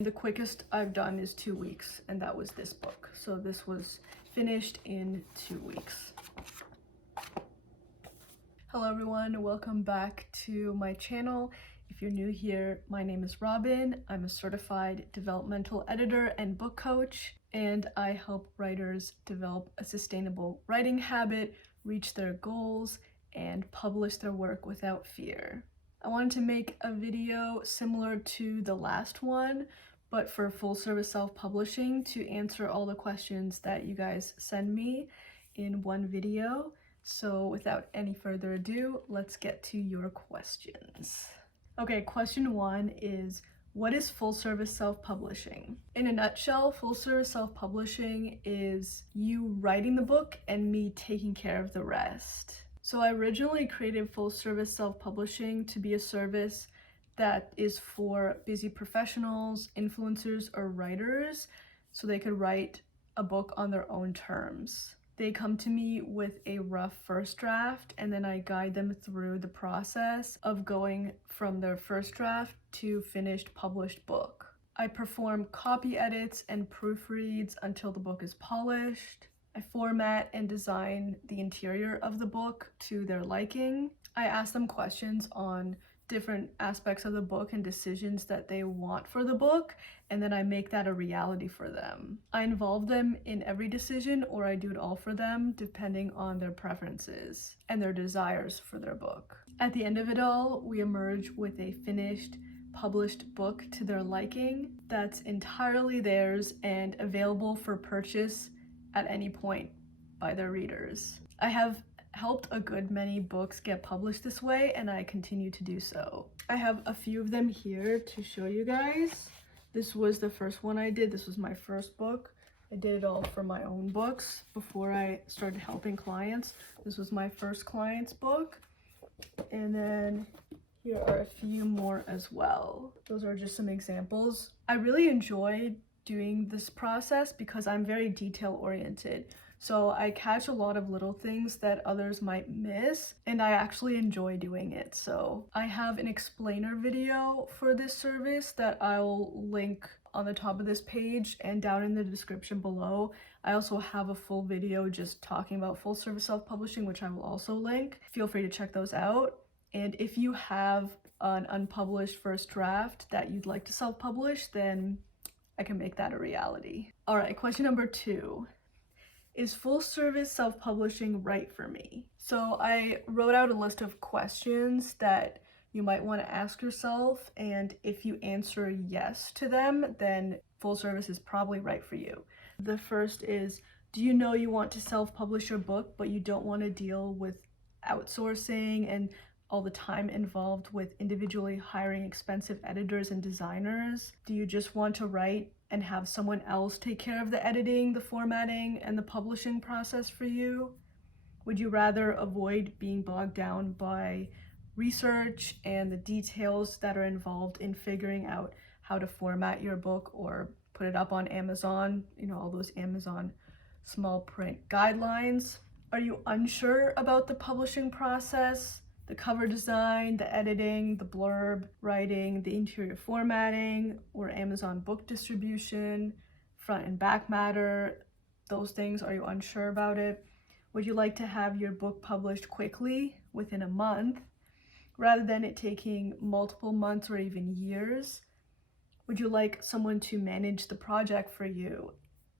The quickest I've done is 2 weeks, and that was this book. So this was finished in 2 weeks. Hello everyone, welcome back to my channel. If you're new here, my name is Robin. I'm a certified developmental editor and book coach, and I help writers develop a sustainable writing habit, reach their goals, and publish their work without fear. I wanted to make a video similar to the last one, but for full service self-publishing, to answer all the questions that you guys send me in one video. So without any further ado, let's get to your questions. Okay, question 1 is, what is full service self-publishing? In a nutshell, full service self-publishing is you writing the book and me taking care of the rest. So I originally created full service self-publishing to be a service that is for busy professionals, influencers, or writers, so they could write a book on their own terms. They come to me with a rough first draft, and then I guide them through the process of going from their first draft to finished published book. I perform copy edits and proofreads until the book is polished. I format and design the interior of the book to their liking. I ask them questions on different aspects of the book and decisions that they want for the book, and then I make that a reality for them. I involve them in every decision, or I do it all for them depending on their preferences and their desires for their book. At the end of it all, we emerge with a finished, published book to their liking that's entirely theirs and available for purchase at any point by their readers. I have helped a good many books get published this way, and I continue to do so. I have a few of them here to show you guys. This was the first one I did. This was my first book. I did it all for my own books before I started helping clients. This was my first client's book. And then here are a few more as well. Those are just some examples. I really enjoy doing this process because I'm very detail oriented. So I catch a lot of little things that others might miss, and I actually enjoy doing it. So I have an explainer video for this service that I'll link on the top of this page and down in the description below. I also have a full video just talking about full service self-publishing, which I will also link. Feel free to check those out. And if you have an unpublished first draft that you'd like to self-publish, then I can make that a reality. All right, question number 2. Is full service self-publishing right for me? So I wrote out a list of questions that you might want to ask yourself, and if you answer yes to them, then full service is probably right for you. The first is, do you know you want to self-publish your book, but you don't want to deal with outsourcing and all the time involved with individually hiring expensive editors and designers? Do you just want to write and have someone else take care of the editing, the formatting, and the publishing process for you? Would you rather avoid being bogged down by research and the details that are involved in figuring out how to format your book or put it up on Amazon, all those Amazon small print guidelines? Are you unsure about the publishing process, the cover design, the editing, the blurb writing, the interior formatting, or Amazon book distribution, front and back matter, those things? Are you unsure about it? Would you like to have your book published quickly, within a month, rather than it taking multiple months or even years? Would you like someone to manage the project for you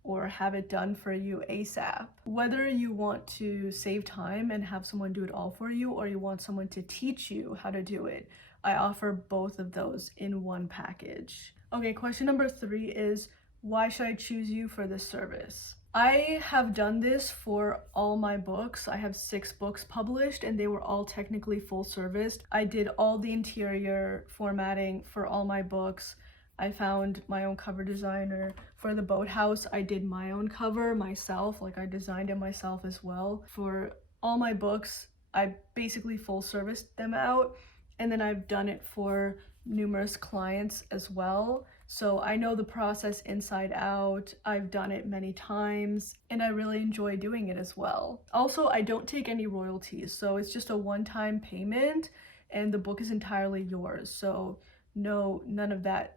or have it done for you ASAP? Whether you want to save time and have someone do it all for you, or you want someone to teach you how to do it, I offer both of those in one package. Okay, question number 3 is, why should I choose you for this service? I have done this for all my books. I have 6 books published, and they were all technically full service. I did all the interior formatting for all my books. I found my own cover designer. For the Boathouse, I did my own cover myself, I designed it myself as well. For all my books, I basically full serviced them out, and then I've done it for numerous clients as well. So I know the process inside out. I've done it many times, and I really enjoy doing it as well. Also, I don't take any royalties, so it's just a one-time payment, and the book is entirely yours. So none of that,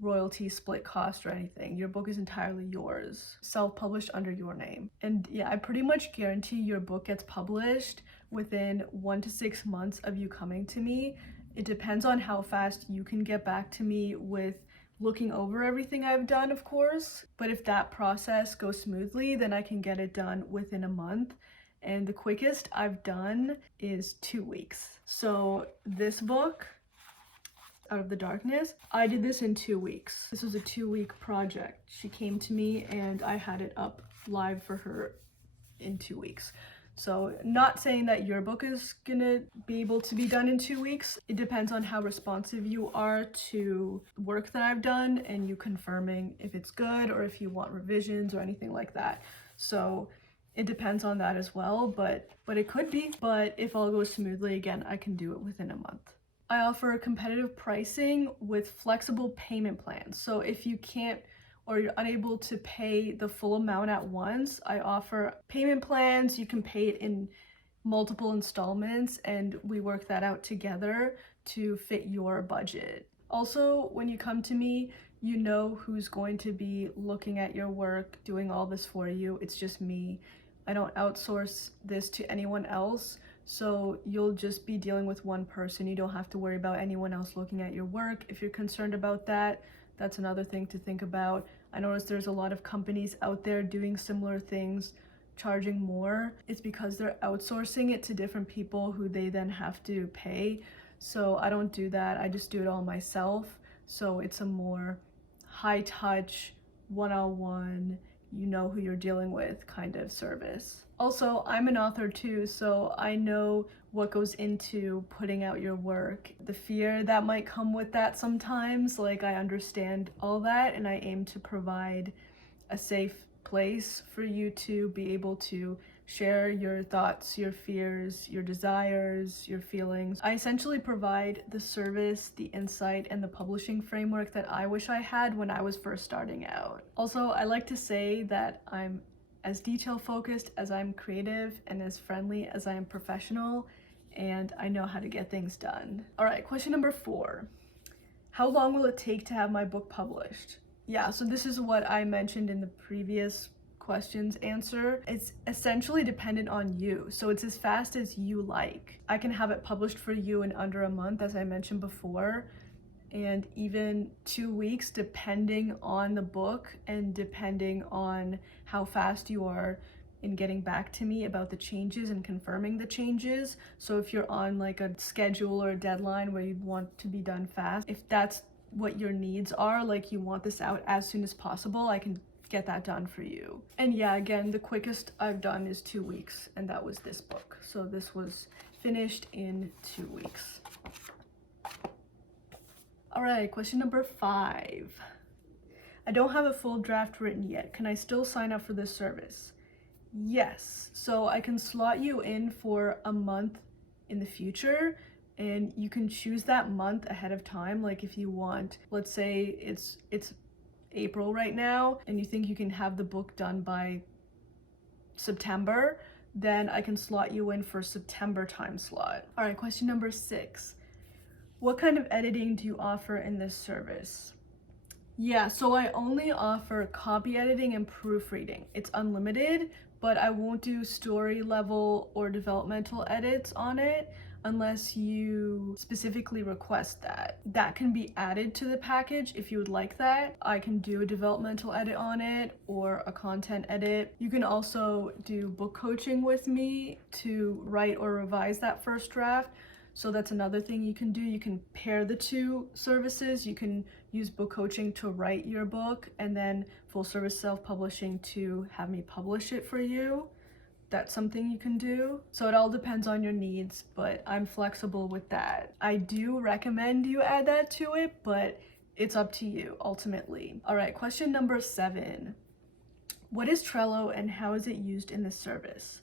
royalty split cost or anything. Your book is entirely yours, self-published under your name. And yeah, I pretty much guarantee your book gets published within 1 to 6 months of you coming to me. It depends on how fast you can get back to me with looking over everything I've done, of course. But if that process goes smoothly, then I can get it done within a month. And the quickest I've done is 2 weeks. So this book, Out of the Darkness, I did this in 2 weeks. This was a 2-week project. She came to me and I had it up live for her in 2 weeks. So not saying that your book is gonna be able to be done in 2 weeks. It depends on how responsive you are to work that I've done and you confirming if it's good or if you want revisions or anything like that. So it depends on that as well, but it could be. But if all goes smoothly, again, I can do it within a month. I offer competitive pricing with flexible payment plans. So if you can't or you're unable to pay the full amount at once, I offer payment plans. You can pay it in multiple installments and we work that out together to fit your budget. Also, when you come to me, you know who's going to be looking at your work, doing all this for you. It's just me. I don't outsource this to anyone else. So you'll just be dealing with one person. You don't have to worry about anyone else looking at your work. If you're concerned about that, that's another thing to think about. I notice there's a lot of companies out there doing similar things, charging more. It's because they're outsourcing it to different people who they then have to pay. So I don't do that. I just do it all myself. So it's a more high touch, one-on-one, you know who you're dealing with kind of service. Also, I'm an author too, so I know what goes into putting out your work. The fear that might come with that sometimes, like I understand all that and I aim to provide a safe place for you to be able to share your thoughts, your fears, your desires, your feelings. I essentially provide the service, the insight, and the publishing framework that I wish I had when I was first starting out. Also, I like to say that I'm as detail focused as I'm creative and as friendly as I am professional, and I know how to get things done. All right, question number 4. How long will it take to have my book published? Yeah, so this is what I mentioned in the previous questions answer. It's essentially dependent on you. So it's as fast as you like. I can have it published for you in under a month, as I mentioned before, and even 2 weeks depending on the book and depending on how fast you are in getting back to me about the changes and confirming the changes. So if you're on like a schedule or a deadline where you want to be done fast, if that's what your needs are, like you want this out as soon as possible, I can get that done for you. And yeah, again, the quickest I've done is 2 weeks, and that was this book. So this was finished in 2 weeks. All right, question number 5. I don't have a full draft written yet. Can I still sign up for this service? Yes, so I can slot you in for a month in the future, and you can choose that month ahead of time. Like if you want, let's say it's April right now, and you think you can have the book done by September, then I can slot you in for September time slot. All right, question number 6. What kind of editing do you offer in this service? Yeah, so I only offer copy editing and proofreading. It's unlimited, but I won't do story level or developmental edits on it unless you specifically request that. That can be added to the package if you would like that. I can do a developmental edit on it or a content edit. You can also do book coaching with me to write or revise that first draft. So that's another thing you can do. You can pair the two services. You can use book coaching to write your book and then full service self-publishing to have me publish it for you. That's something you can do. So it all depends on your needs, but I'm flexible with that. I do recommend you add that to it, but it's up to you ultimately. All right, question number 7. What is Trello and how is it used in this service?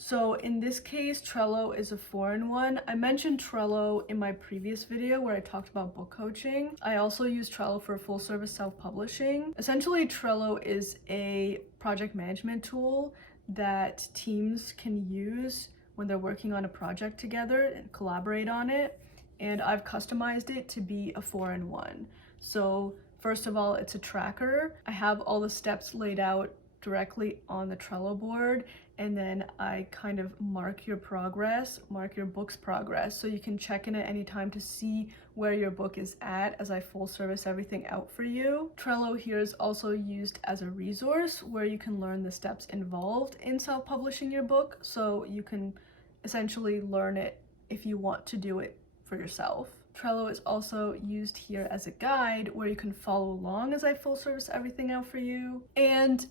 So in this case, Trello is a foreign one. I mentioned Trello in my previous video where I talked about book coaching. I also use Trello for full service self-publishing. Essentially, Trello is a project management tool that teams can use when they're working on a project together and collaborate on it. And I've customized it to be a foreign one. So first of all, it's a tracker. I have all the steps laid out directly on the Trello board, and then I kind of mark your progress, mark your book's progress, so you can check in at any time to see where your book is at as I full service everything out for you. Trello here is also used as a resource where you can learn the steps involved in self-publishing your book, so you can essentially learn it if you want to do it for yourself. Trello is also used here as a guide where you can follow along as I full service everything out for you. And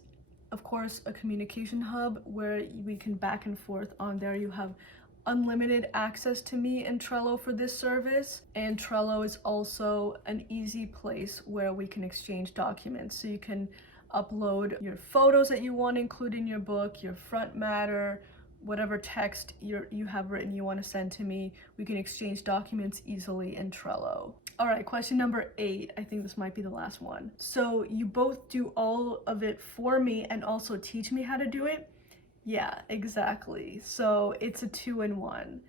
of course, a communication hub where we can back and forth on there. You have unlimited access to me in Trello for this service. And Trello is also an easy place where we can exchange documents. So you can upload your photos that you want to include in your book, your front matter, whatever text you have written you want to send to me. We can exchange documents easily in Trello. All right, question number 8. I think this might be the last one. So you both do all of it for me and also teach me how to do it? Yeah, exactly. So it's a 2-in-1.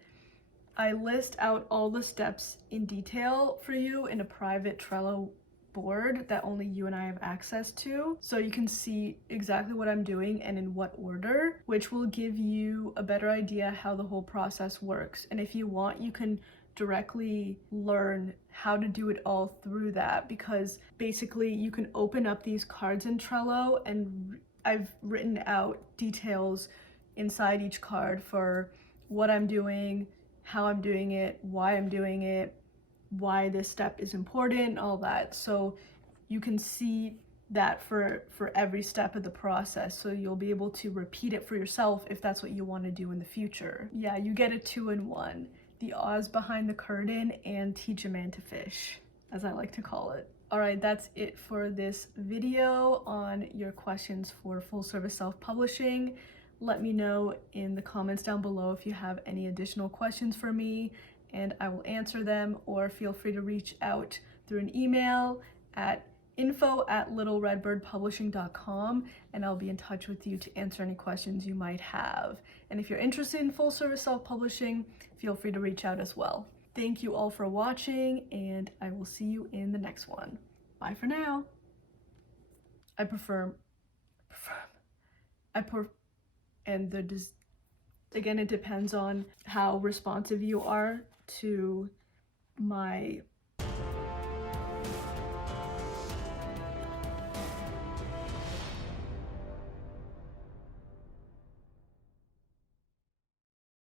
I list out all the steps in detail for you in a private Trello board that only you and I have access to, so you can see exactly what I'm doing and in what order, which will give you a better idea how the whole process works. And if you want, you can directly learn how to do it all through that, because basically you can open up these cards in Trello and I've written out details inside each card for what I'm doing, how I'm doing it, why I'm doing it, why this step is important, all that. So you can see that for every step of the process, so you'll be able to repeat it for yourself if that's what you want to do in the future. Yeah, you get a 2-in-1. The Oz behind the curtain and teach a man to fish, as I like to call it. All right, that's it for this video on your questions for full service self-publishing. Let me know in the comments down below if you have any additional questions for me, and I will answer them, or feel free to reach out through an email at info@littleredbirdpublishing.com, and I'll be in touch with you to answer any questions you might have. And if you're interested in full service self-publishing, feel free to reach out as well. Thank you all for watching, and I will see you in the next one. Bye for now. Again, it depends on how responsive you are to my